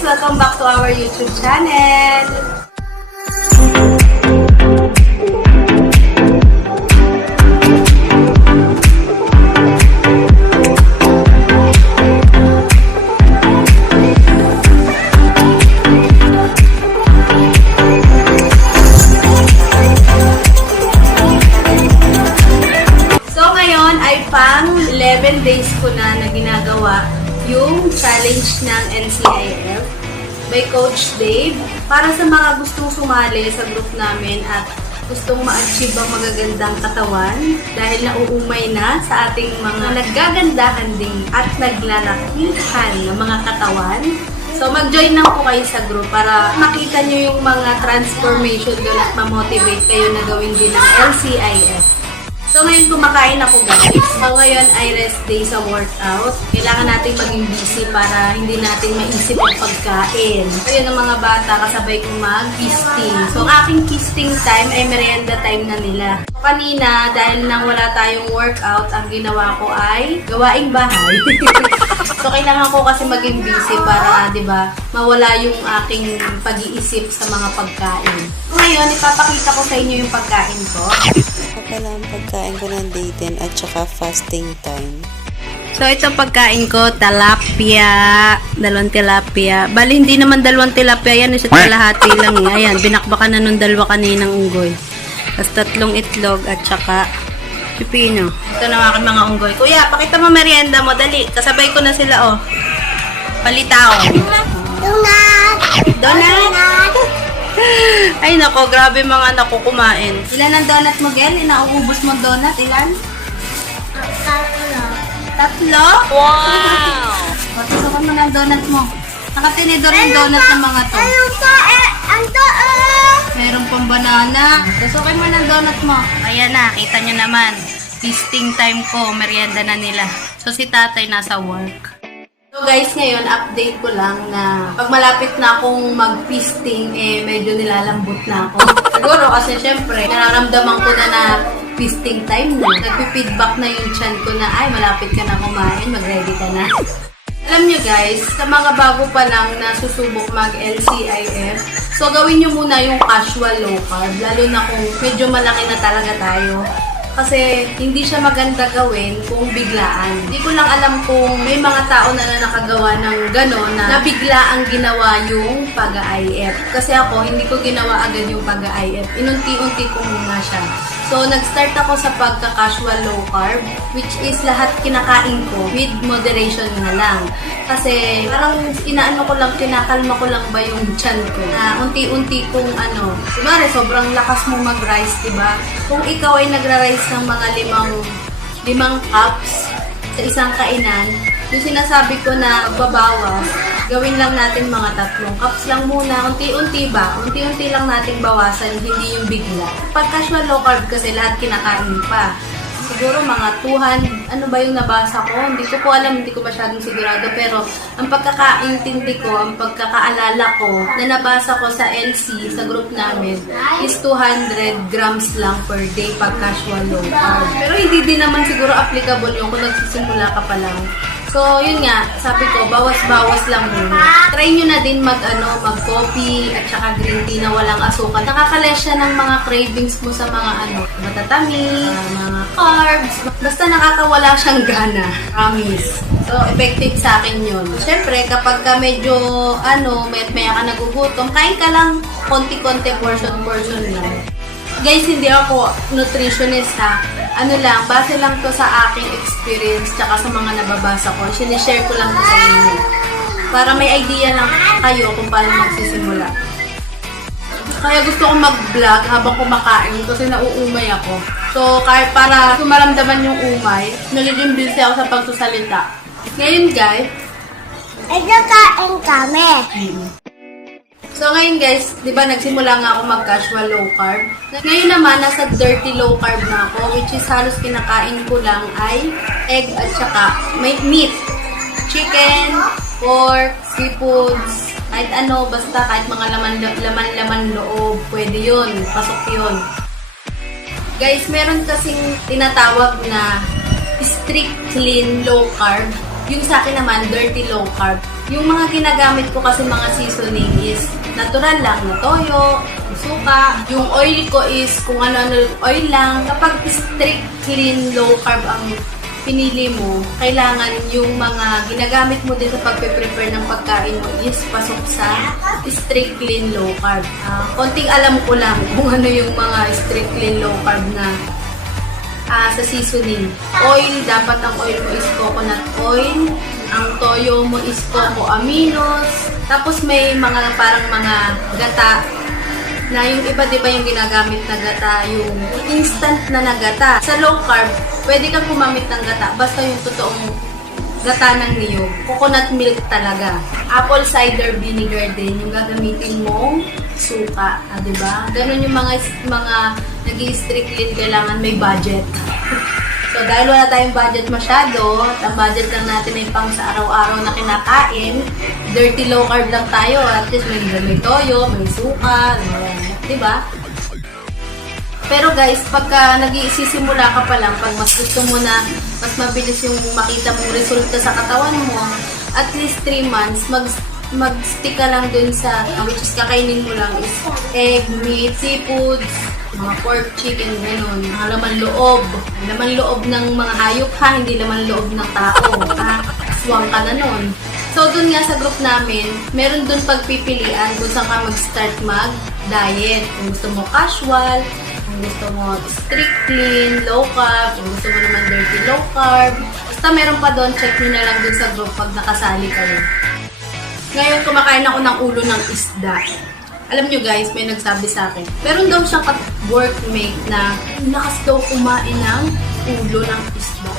guys! Welcome back to our YouTube channel! So ngayon ay pang 11 days ko na ginagawa yung challenge ng NCIF by Coach Dave para sa mga gustong sumali sa group namin at gustong ma-achieve ang magagandang katawan dahil nauumay na sa ating mga naggagandahan din at naglalakihan ng mga katawan. So mag-join lang po kayo sa group para makita nyo yung mga transformation doon at ma-motivate kayo na gawin din ng LCIF. So ngayon kumakain ako guys. So ngayon ay rest day sa workout. Kailangan natin maging busy para hindi natin maisip ang pagkain. So yun ang mga bata kasabay kong mag-feasting. So ang aking feasting time ay merienda time na nila. So kanina dahil nang wala tayong workout, ang ginawa ko ay gawaing bahay. So kailangan ko kasi maging busy para 'di ba, mawala yung aking pag-iisip sa mga pagkain. So ngayon ipapakita ko sa inyo yung pagkain ko. Pala ang pagkain ko ng day 10 at saka fasting time. So, itong pagkain ko, tilapia. Dalawang tilapia. Bali, hindi naman dalawang tilapia. Yan, isa kalahati lang. Ayan, binakbakan na nung dalawa kaninang unggoy. Tapos 3 itlog at saka pipino. Ito na aking mga unggoy. Kuya, pakita mo merienda mo. Dali, kasabay ko na sila, oh. Palitaw. Donut! Donut! Ay, nako, grabe mga anak ko kumain. Ilan ang donut mo, Gel? Inauubos mo donut? Ilan? 3. Wow! O, tusukan mo ng donut mo. Nakatinidor yung donut ng mga to. Meron pang banana. Tusukin mo ng donut mo. Ayan na, kita nyo naman. Feasting time ko, merienda na nila. So, si tatay nasa work. So guys, ngayon, update ko lang na pag malapit na akong mag-feasting, medyo nilalambot na ako. Siguro kasi syempre, nararamdaman ko na feasting time na. Nagpi-feedback na yung chan ko na, ay, malapit ka na kumain, mag-ready ka na. Alam nyo guys, sa mga bago pa lang na susubok mag-LCIF, so gawin nyo muna yung casual low carb, lalo na kung medyo malaki na talaga tayo. Kasi hindi siya maganda gawin kung biglaan. Hindi ko lang alam kung may mga tao na nakagawa ng gano'n na bigla ang ginawa yung pag-IF. Kasi ako, hindi ko ginawa agad yung pag-IF. Inunti-unti ko muna siya. So, nag-start ako sa pagka-casual low carb, which is lahat kinakain ko with moderation na lang. Kasi parang inaano ko lang, kinakalma ko lang ba yung tiyan ko. Na unti-unti kong kumari sobrang lakas mo mag-rice, diba? Kung ikaw ay nagra-rice ng mga limang cups sa isang kainan, yung sinasabi ko na magbabawas, gawin lang natin mga 3 cups lang muna, unti-unti ba? Unti-unti lang natin bawasan, hindi yung bigla. Pag casual low carb kasi lahat kinakain pa. Siguro mga 200, ano ba yung nabasa ko? Hindi ko po alam, hindi ko masyadong sigurado. Pero ang pagkakaintindi ko, ang pagkakaalala ko na nabasa ko sa LC, sa group namin, is 200 grams lang per day pag casual low carb. Pero hindi din naman siguro applicable yung kung nagsisimula ka pa lang. So, yun nga, sabi ko, bawas-bawas lang muna. Try nyo na din mag-coffee at saka green tea na walang asukal. Nakakales siya ng mga cravings mo sa mga matatamis, mga carbs. Basta nakakawala siyang gana. Promise. So, effective sa akin yun. Siyempre, kapag ka medyo, maya ka nagugutom, kain ka lang konti-konti, portion lang. Guys, hindi ako nutritionist ha. Base lang to sa aking experience tsaka sa mga nababasa ko. Sinishare ko lang to sa inyo. Para may idea lang kayo kung paano magsisimula. Kaya gusto kong mag-vlog habang kumakain kasi nauumay ako. So, kahit para maramdaman yung umay, nagiging busy ako sa pagsasalita. Ngayon guys, Nagkakain kami. So ngayon guys, di ba nagsimula nga ako mag-casual low carb. Ngayon naman, nasa dirty low carb na ako, which is halos kinakain ko lang ay egg at saka may meat. Chicken, pork, seafoods, kahit basta kahit mga laman loob, pwede yun, pasok yun. Guys, meron kasing tinatawag na strict clean low carb. Yung sa akin naman, dirty low carb. Yung mga ginagamit ko kasi mga seasoning is natural lang na toyo, suka. Yung oil ko is kung ano-ano oil lang. Kapag strict, clean, low carb ang pinili mo, kailangan yung mga ginagamit mo din sa pagpe-prepare ng pagkain mo is pasok sa strict, clean, low carb. Konting alam ko lang kung ano yung mga strict, clean, low carb na sa seasoning. Oil, dapat ang oil mo is coconut oil. Ang toyo mo is coco aminos. Tapos may mga parang mga gata na yung iba, di ba yung ginagamit na gata, yung instant na nagata. Sa low carb, pwede kang gumamit ng gata, basta yung totoong gata ng niyog. Coconut milk talaga. Apple cider vinegar din, yung gagamitin mong suka. Di ba? Ganun yung mga nag-i-strict clean, kailangan may budget. So, dahil wala tayong budget masyado, at ang budget lang natin ay pang sa araw-araw na kinakain, dirty low carb lang tayo. At least may toyo, may suka, diba? Pero guys, pagka nag-iisisimula ka pa lang, pag mas gusto mo na, mas mabilis yung makita mong resulta sa katawan mo, at least 3 months, mag-stick ka lang dun sa, which is kakainin mo lang is egg, meat, seafoods, mga pork, chicken, gano'n. Mga laman loob. Laman loob ng mga hayop ha, hindi laman loob ng tao. Ha? Aswang ka na nun. So, dun nga sa group namin, meron dun pagpipilian kung saan ka mag-start mag-diet. Kung gusto mo casual, kung gusto mo strict clean, low carb, kung gusto mo naman dirty low carb. Basta meron pa doon, check nyo na lang dun sa group pag nakasali kayo. Ngayon, kumakain ako ng ulo ng isda. Alam nyo guys, may nagsabi sa akin, meron daw siyang workmate na lakas daw kumain ng ulo ng isda.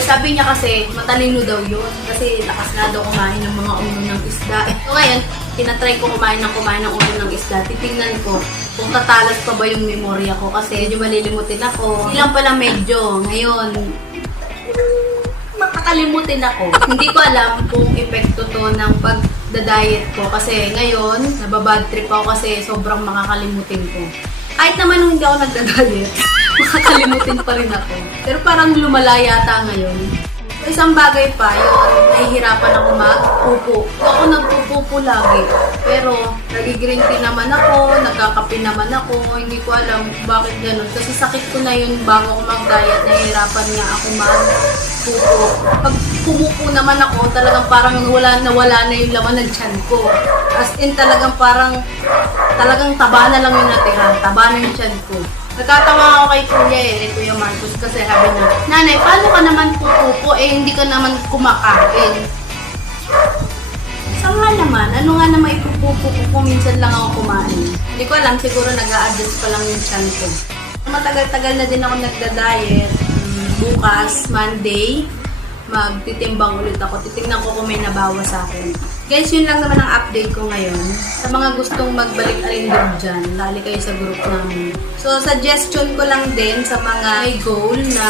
Sabi niya kasi, matalino daw yun. Kasi lakas na daw kumain ng mga ulo ng isda. So ngayon, tinatry ko kumain ng ulo ng isda. Titingnan ko kung tatalas pa ba yung memorya ko. Kasi medyo malilimutin ako. Hindi lang pala medyo. Ngayon, makakalimutin ako. Hindi ko alam kung epekto to ng pagda-diet ko. Kasi ngayon, nababad trip ako kasi sobrang makakalimutin ko. Kahit naman nung hindi ako nagda-diet, makakalimutin pa rin ako. Pero parang lumala yata ngayon. Isang bagay pa, yun, nahihirapan ako magpupo. Ako nagpupupo lagi. Pero, nag-green tea naman ako, nagkakape naman ako, hindi ko alam bakit ganun. Kasi sakit ko na yun bago ako mag-diet, nahihirapan nga ako magpupo. Pag pumupo naman ako, talagang parang nawala na yung laman ng tiyan ko. As in, talagang taba na lang yung natira. Taba na yung tiyan ko. Nagtatawa ako kay Kuya Marcos kasi sabi niya, Nanay, paano ka naman pupupo hindi ka naman kumakain? Saan nga naman? Ano nga naman ipupupo ko kung minsan lang ako kumain? Hindi ko alam, siguro nag-a-adjust pa lang yung tiyan ko. Matagal-tagal na din ako nagda-diet. Bukas, Monday, magtitimbang ulit ako. Titingnan ko kung may nabawa sa akin. Guys, yun lang naman ang update ko ngayon. Sa mga gustong magbalik alindog dyan, lali kayo sa group namin. So, suggestion ko lang din sa mga may goal na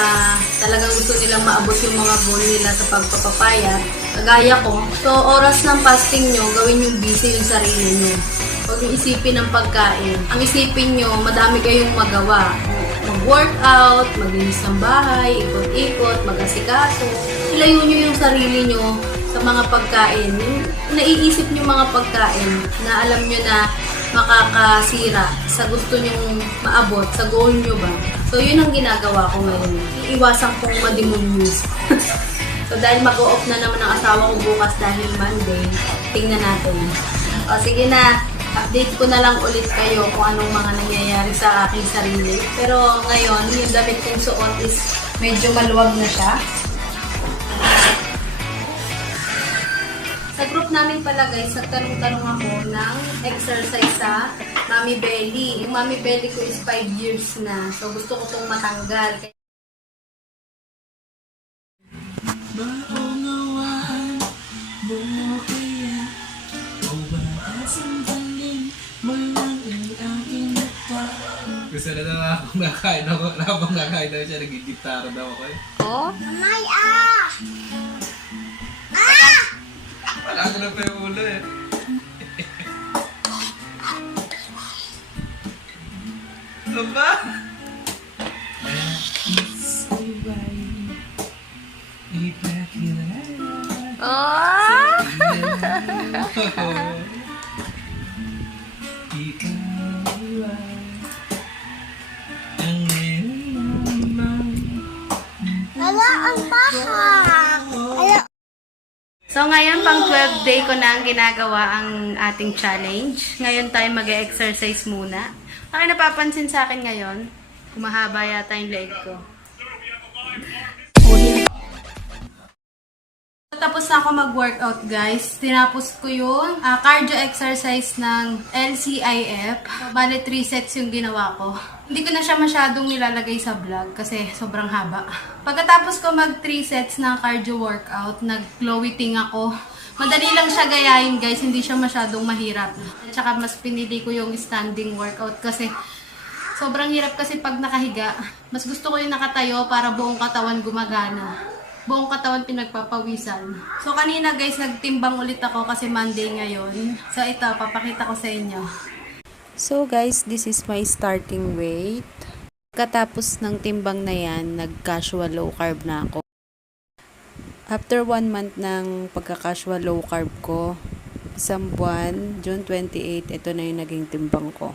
talagang gusto nilang maabot yung mga goal nila sa pagpapapayat. Kagaya ko. So, oras ng fasting nyo, gawin yung busy yung sarili nyo. Huwag yung isipin ng pagkain. Ang isipin nyo, madami kayong magawa. Mag-workout, maglinis ng bahay, ikot-ikot, mag-asikaso. Ilayo nyo yung sarili nyo sa mga pagkain. Yung naiisip nyo mga pagkain na alam nyo na makakasira sa gusto nyong maabot, sa goal nyo ba. So, yun ang ginagawa ko ngayon. Iiwasan kong mademonious. So, dahil mag-o-off na naman ang asawa ko bukas dahil Monday, tingnan natin. O, sige na. Update ko na lang ulit kayo kung anong mga nangyayari sa aking sarili. Pero ngayon, yung damit kong suot is medyo maluwag na siya. Sa group namin pala guys, nagtanong-tanong ako ng exercise sa Mommy Belly. Yung Mommy Belly ko is 5 years na. So gusto ko itong matanggal. Gusto na daw akong nakain ako. Habang nakain daw siya, nag-gitara daw ako eh. Oh? Mamay, Wala ko na pa yung ulo eh. Ano ba? Oh! pang 12th day ko na ang ginagawa ang ating challenge. Ngayon tayo mag-exercise muna. Ang napapansin sa akin ngayon, humahaba yata yung leg ko. Tapos na ako mag-workout, guys. Tinapos ko yung cardio exercise ng LCIF. Bale, 3 sets yung ginawa ko. Hindi ko na siya masyadong nilalagay sa vlog kasi sobrang haba. Pagkatapos ko mag 3 sets ng cardio workout, nag-glowy ting ako. Madali lang siya gayahin, guys. Hindi siya masyadong mahirap. At saka mas pinili ko yung standing workout kasi sobrang hirap kasi pag nakahiga. Mas gusto ko yung nakatayo para buong katawan gumagana. Buong katawan pinagpapawisan. So kanina guys, nagtimbang ulit ako kasi Monday ngayon. So ito, papakita ko sa inyo. So guys, this is my starting weight. Katapos ng timbang na yan, nag-casual low carb na ako. After 1 month ng pagka-casual low carb ko, isang buwan, June 28, ito na yung naging timbang ko.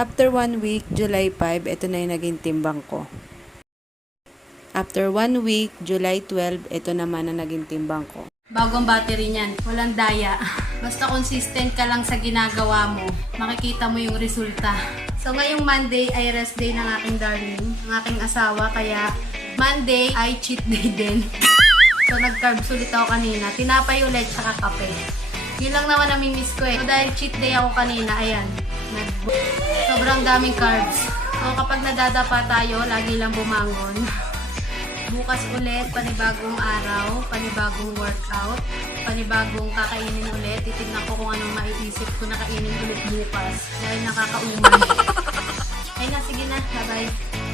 After 1 week, July 5, ito na yung naging timbang ko. After 1 week, July 12, ito naman ang naging timbang ko. Bagong battery niyan, walang daya. Basta consistent ka lang sa ginagawa mo, makikita mo yung resulta. So ngayong Monday ay rest day ng aking darling, ng aking asawa, kaya Monday ay cheat day din. So nag-carbs ulit ako kanina, tinapay ulit saka kape. Yun lang naman ang miss ko eh. So dahil cheat day ako kanina, ayan, sobrang daming carbs. So kapag nadadapa tayo, lagi lang bumangon. Bukas ulit, panibagong araw, panibagong workout, panibagong kakainin ulit. Titignan ko kung anong maiisip ko na kainin ulit bukas dahil nakakaumay. Ay na, sige na. Bye-bye.